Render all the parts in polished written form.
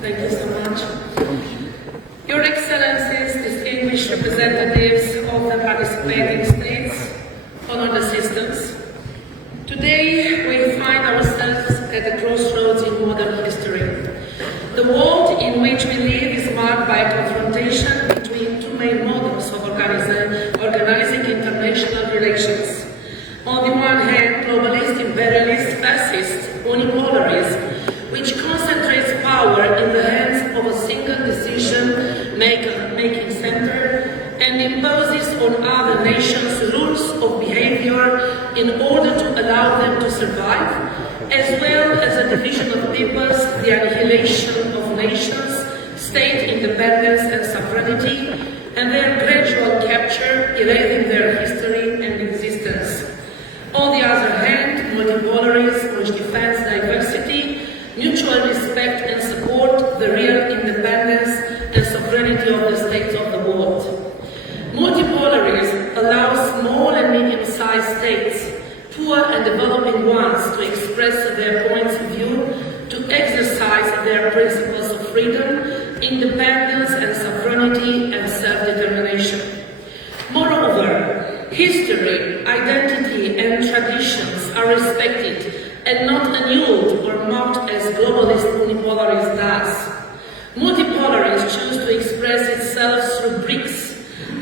Thank you so much. Your Excellencies, distinguished representatives of the participating states, honored assistants, today we find ourselves at a crossroads in modern history. The world in which we live is marked by a confrontation between two main models of organizing international relations. On the one hand, globalist, imperialist, fascist, unipolarism, which concentrates power in the hands of a single decision-making center and imposes on other nations rules of behavior in order to allow them to survive, as well as a division of peoples, the annihilation of nations, state independence and sovereignty, and their gradual capture, erasing their history and existence. On the other hand, multipolarism, which defends diversity, mutual respect and support the real independence and sovereignty of the states of the world. Multipolarism allows small and medium-sized states, poor and developing ones, to express their points of view, to exercise their principles of freedom, independence and sovereignty and self-determination. Moreover, history, identity and traditions are respected and not annulled or mocked as globalist unipolarism does. Multipolarism chooses to express itself through BRICS,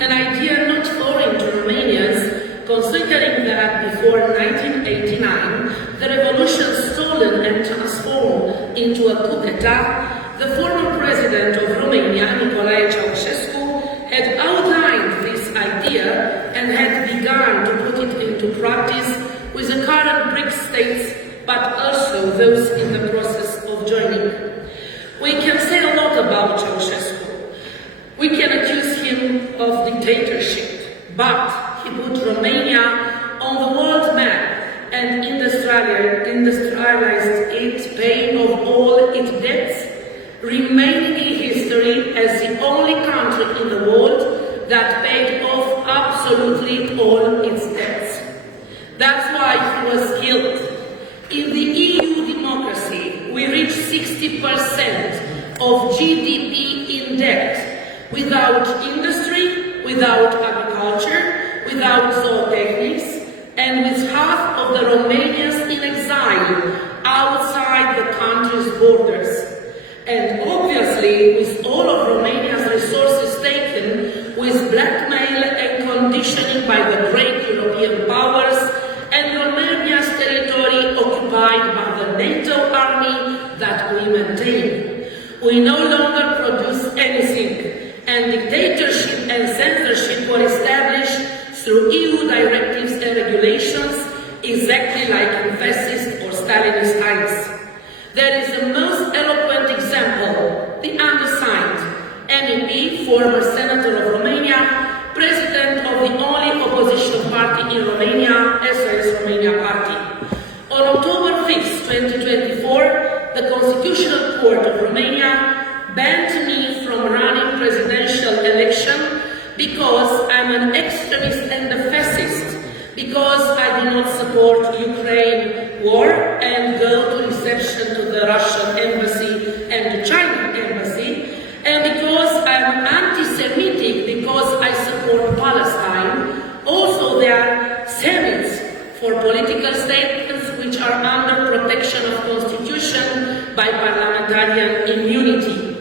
an idea not foreign to Romanians, considering that before 1989, the revolution stolen and transformed into a coup d'etat, the former president of Romania, Nicolae Ceausescu, had outlined this idea and had begun to put it into practice with the current BRICS states, but also those in the process of joining. We can say a lot about Ceausescu. We can accuse him of dictatorship, but he put Romania on the world map and industrialized it, paying off all its debts, remaining in history as the only country in the world that paid off absolutely all its debts. That's why he was killed. In the EU democracy, we reach 60% of GDP in debt, without industry, without agriculture, without zootechnics, and with half of the Romanians in exile outside the country's borders. And obviously, with all of Romania's resources taken, with blackmail and conditioning by the great European powers, and Romania's territory occupied by the NATO army that we maintain. We no longer produce anything, and dictatorship and censorship were established through EU directives and regulations, exactly like in fascist or Stalinist times. There is the most eloquent example, the undersigned, MEP, former Senator of Romania, President of the only opposition party in Romania, SOS Romania Party. On October 5th, 2024, the Constitutional Court of Romania banned me from running presidential election because I'm an extremist and a fascist, because I do not support Ukraine war and go to reception to the Russian embassy and the China embassy, and because I'm anti-Semitic because I support Palestine. Also, there are Semites for political statements which are under protection of Constitution by parliamentarian immunity.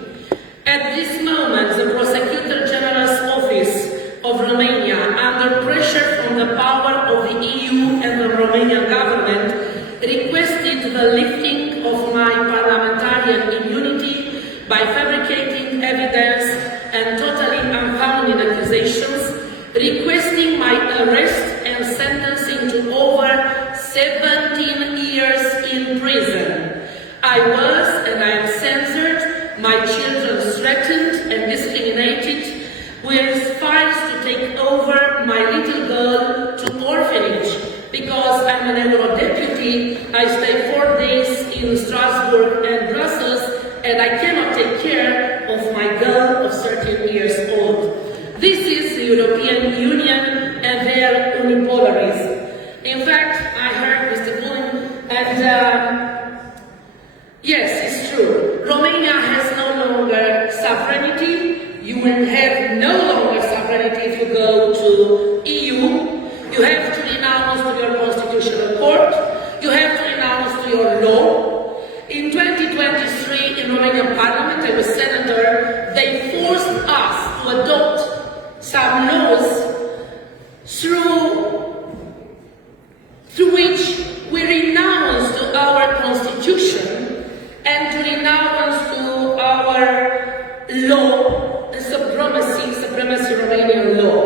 At this moment, the Prosecutor General's Office of Romania, under pressure from the power of the EU and the Romanian government, requested the lifting of my parliamentarian immunity by fabricating evidence and totally unfounded accusations, requesting my arrest and sentencing to over 17 years in prison. I was and I am censored, my children threatened and discriminated, with files to take over my little girl to orphanage Because I'm an Eurodeputee, I stay 4 days in Strasbourg and Brussels, and I cannot take care of my girl of 13 years old. This is the European Union and their unipolarism. In fact, I heard Mr. Bullen, and yes, it's true. Romania has no longer sovereignty. You will have no longer sovereignty if you go to EU. You have to renounce to your constitutional court. You have to renounce to your law. In 2023, in Romanian Parliament, I was senator, they forced us to adopt some laws through which we renounce to our constitution and to renounce to our law, the supremacy Romanian law.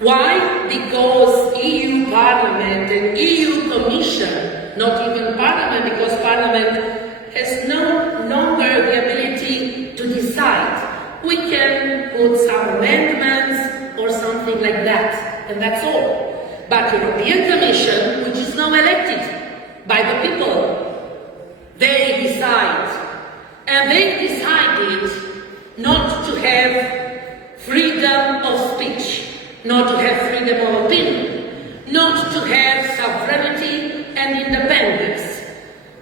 Why? Because EU Parliament and EU Commission, not even Parliament, because Parliament has no longer the ability to decide. We can put some amendments or something like that, and that's all. But the European Commission, which is now elected by the people, they decide. And they decided not to have freedom of speech, not to have freedom of opinion, not to have sovereignty and independence.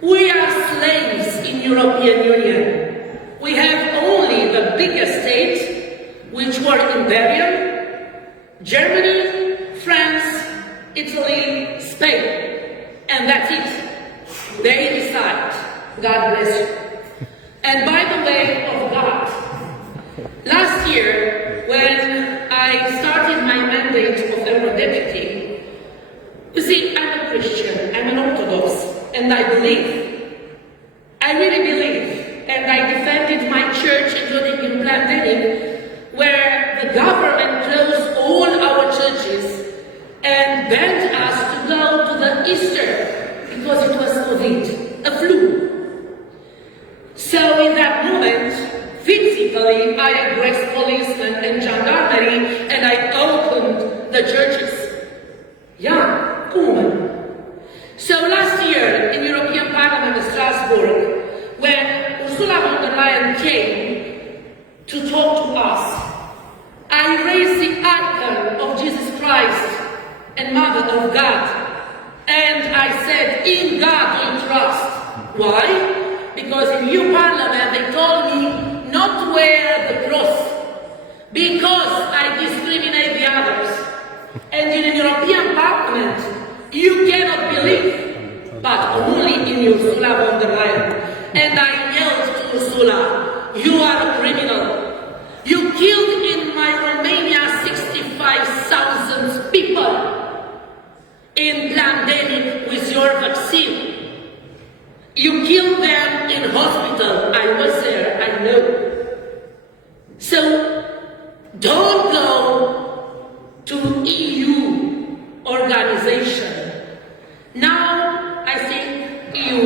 We are slaves in European Union. We have only the biggest states, which were imperial, Germany, France, Italy, Spain, and that's it. They decide. God bless you. And by the way of God, last year, when I started my mandate of Eurodeputee, you see, I'm a Christian, I'm an Orthodox, and I believe. I really believe, and I defended my church, including in Plandemic, where the government closed all our churches and banned us to go to the Easter because it was COVID, a flu. So in that moment, physically, I addressed policemen and gendarmerie and I opened the churches. Yeah, woman. So last year in European Parliament in Strasbourg, when Ursula von der Leyen came to talk to us, I raised the icon of Jesus Christ and Mother of God. And I said, in God we trust. Why? Because in EU Parliament they told me not to wear the cross because I discriminate the others. And in the European Parliament you cannot believe, but only in Ursula von der Leyen. And I yelled to Ursula, you are a criminal. You killed in my Romania 65,000 people in pandemic with your vaccine. You killed them in hospital. I was there, I know. So don't go to EU organization. Now I think EU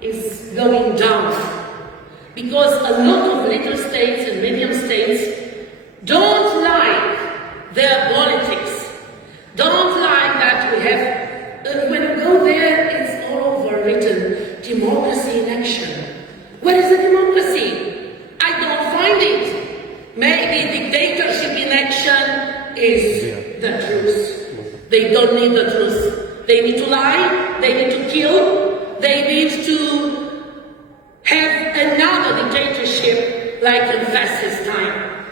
is going down because a lot of little states and medium states don't like their politics, don't like that we have, when you go there, it's all over written, democracy in action. Where is the democracy? I don't find it. Maybe dictatorship in action is the truth. They don't need the truth. They need to lie, they need to kill, they need to have another dictatorship like in fascist time.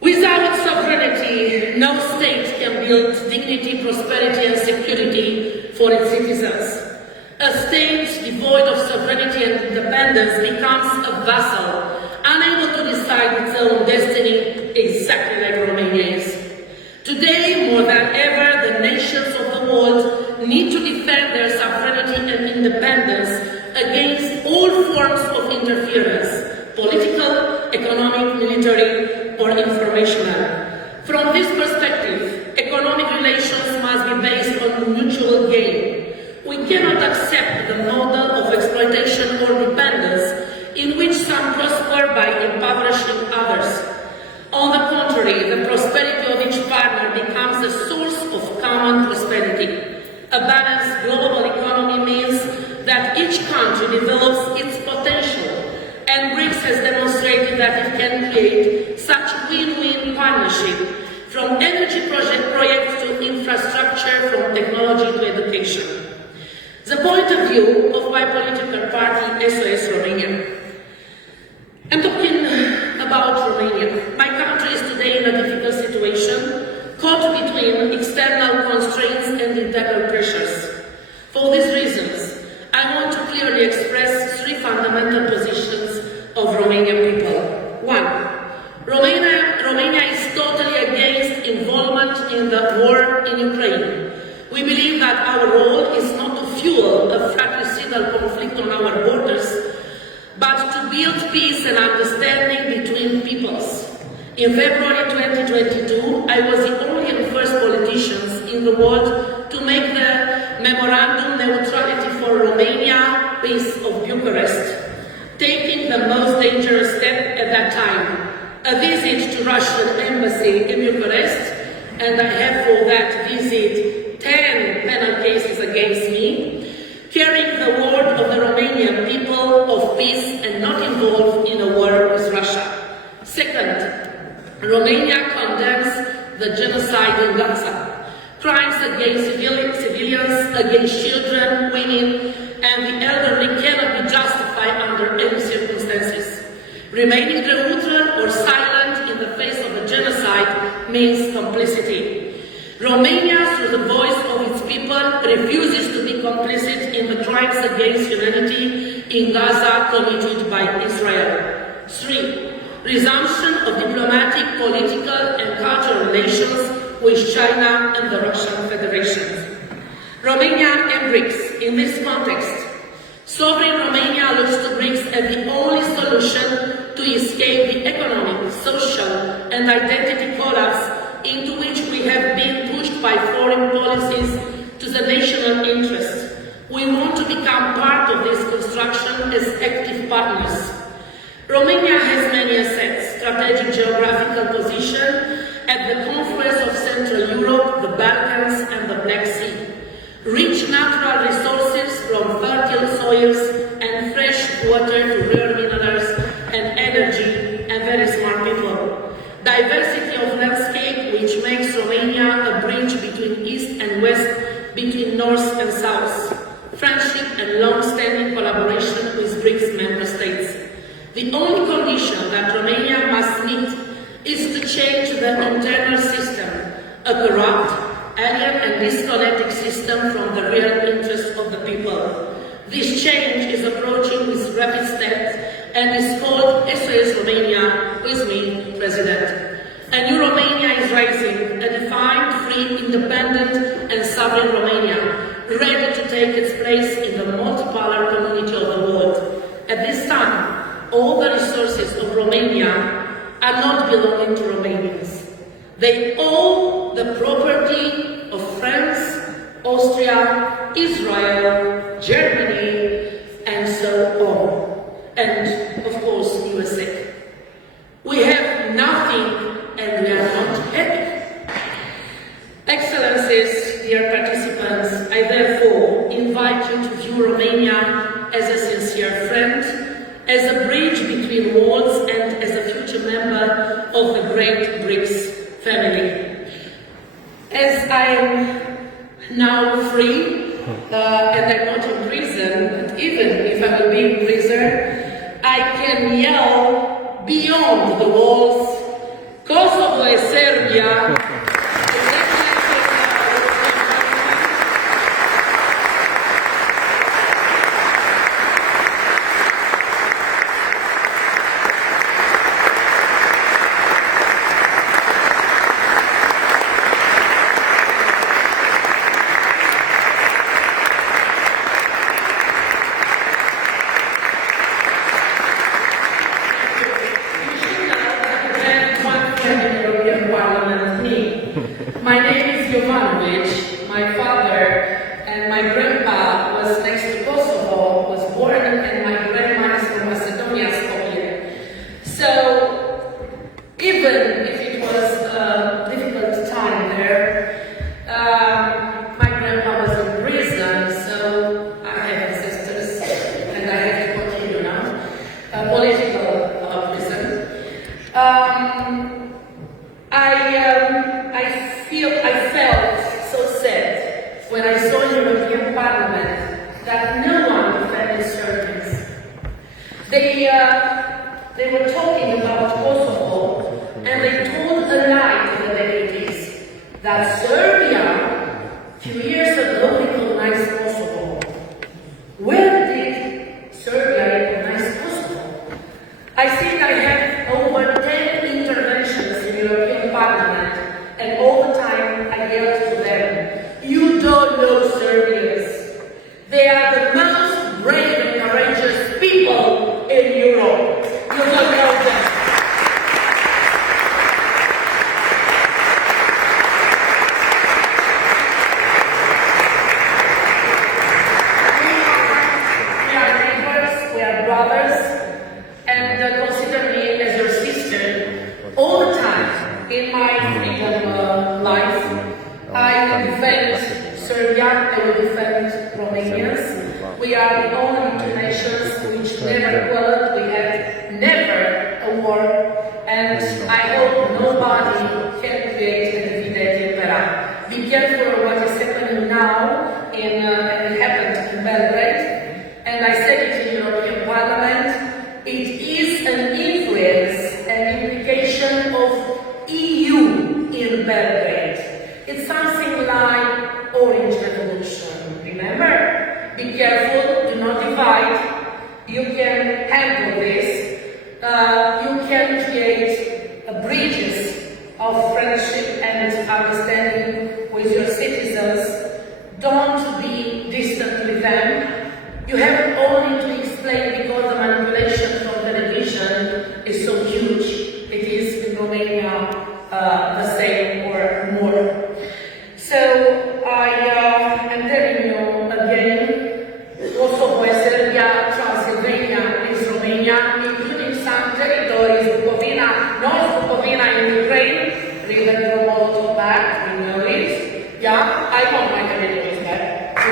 Without sovereignty, no state can build dignity, prosperity and security for its citizens. A state devoid of sovereignty and independence becomes a vassal, unable to decide its own destiny, exactly like Romania is. Today, more than ever, the nations of the world need to defend their sovereignty and independence against all forms of interference, political, economic, military, or informational. From this perspective, economic relations must be based on mutual gain. We cannot accept the model of exploitation or dependence in which some prosper by impoverishing others. On the contrary, the prosperity of each partner becomes a source create such win-win partnership, from energy projects to infrastructure, from technology to education. The point of view of my political party, SOS Romania. I'm talking about Romania. My country is today in a difficult situation, caught between external constraints and internal pressures. For these reasons, I want to clearly express three fundamental positions of Romanian people. One, Romania is totally against involvement in the war in Ukraine. We believe that our role is not to fuel a fratricidal conflict on our borders, but to build peace and understanding between peoples. In February 2022, I was the only and first politicians in the world to make the Memorandum Neutrality for Romania base of Bucharest, taking the most dangerous step at that time, a visit to Russian embassy in Bucharest, and I have for that visit 10 penal cases against me, carrying the word of the Romanian people of peace and not involved in a war with Russia. Second, Romania condemns the genocide in Gaza. Crimes against civilians, against children, women, and the elderly cannot be justified under any circumstances. Remaining neutral or silent in the face of the genocide means complicity. Romania, through the voice of its people, refuses to be complicit in the crimes against humanity in Gaza committed by Israel. 3. Resumption of diplomatic, political, and cultural relations with China and the Russian Federation. Romania and BRICS. In this context, sovereign Romania looks to BRICS as the only solution to escape the economic, social, and identity collapse into which we have been pushed by foreign policies to the national interest. We want to become part of this construction as active partners. Romania has many assets, strategic geographical position at the confluence of Central Europe, the Balkans, and the Black Sea. Rich natural resources from fertile soils and fresh water to rare minerals and energy, and very smart people. Diversity of landscape, which makes Romania a bridge between East and West, between North and South. Friendship and long-standing collaboration with BRICS member states. The only condition that Romania must meet is to change the internal system, a corrupt, alien and disconnected system from the real interests of the people. This change is approaching with rapid steps and is called SOS Romania, with me, President. A new Romania is rising, a defined, free, independent and sovereign Romania, ready to take its place in the multipolar community of the world. At this time, all the resources of Romania are not belonging to Romanians. They own the property of France, Austria, Israel, Germany, and so on. And, of course, USA. We have nothing and we are not happy. Excellencies, dear participants, I therefore invite you to view Romania as a sincere friend, as a bridge between worlds, and as a future member of the great BRICS family. As I am now free, and I'm not in prison, but even if I will be in prison, I can yell beyond the walls, Kosovo e Serbia. Parliament me. I felt so sad when I saw in the European Parliament that no one defended Serbians. They were talking about Kosovo, and they told a lie to the deputies that Serbia, a few years ago, recognized Kosovo. Where did Serbia recognize Kosovo? I think I had over 10 interventions in the European Parliament, and all the time I yelled to them, "You don't know Serbians. They are the most brave and courageous people in Europe. You don't know them." We are neighbors, we are brothers, and consider me as your sister. All the time in my freedom life, I will defend Serbia, I will defend Romanians. We are the only two nations which never quarreled, we had never a war, and I hope nobody can create a divide impera. Be careful what is happening now, and it happened in Belgrade, and I said it in the European Parliament, it is an influence and implication of EU in Belgrade. It's something like Orange Revolution, remember? Be careful, do not divide. You can handle this. You can create bridges of friendship and understanding with your citizens. Don't be distant with them. You have only to explain because the manipulation from television is so huge. It is in Romania the same or more. So I am telling you again, Kosovo is Serbia, Transylvania is Romania, including some territories, Bukovina, North Bukovina in Ukraine, River Molotov back, we know it. Yeah, I want my territories back.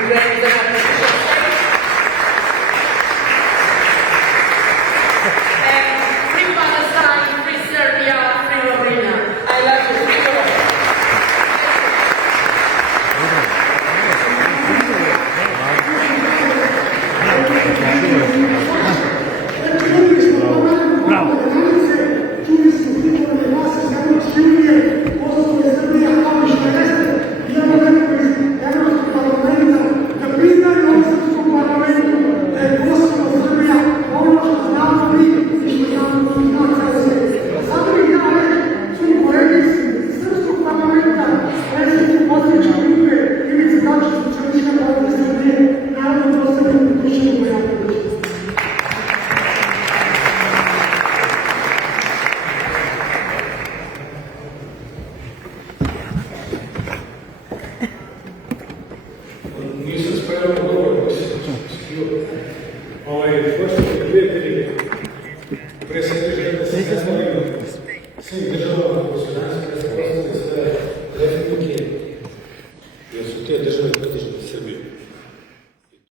Ukraine is an opposition state. And free Palestine, free Serbia, free Romania. I love you. Free Romania. Nisam spremno govor, nisam očekivao. Poštovani prijatelji, pre svega želim da se zahvalim svim državama koje su danas predstavili sve